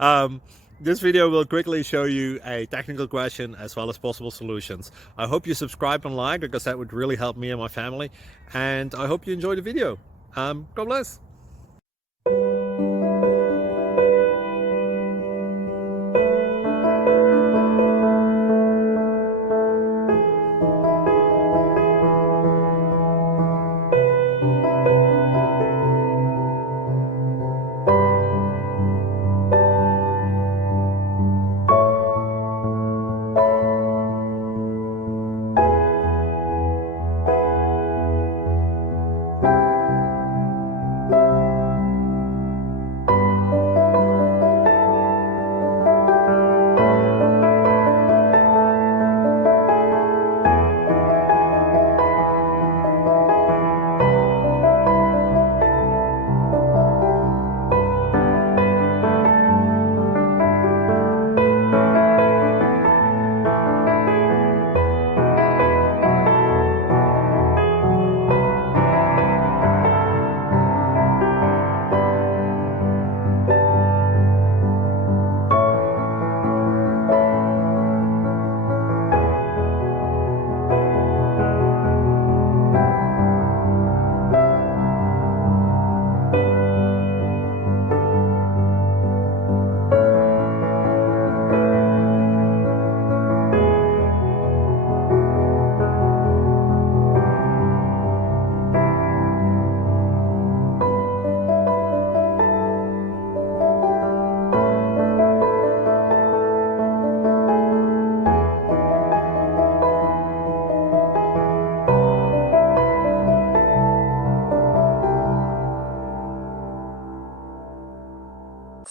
um, this video will quickly show you a technical question as well as possible solutions. I hope you subscribe and like because that would really help me and my family. And I hope you enjoy the video. God bless.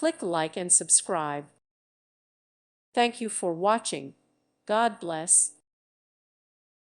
Click like and subscribe. Thank you for watching. God bless.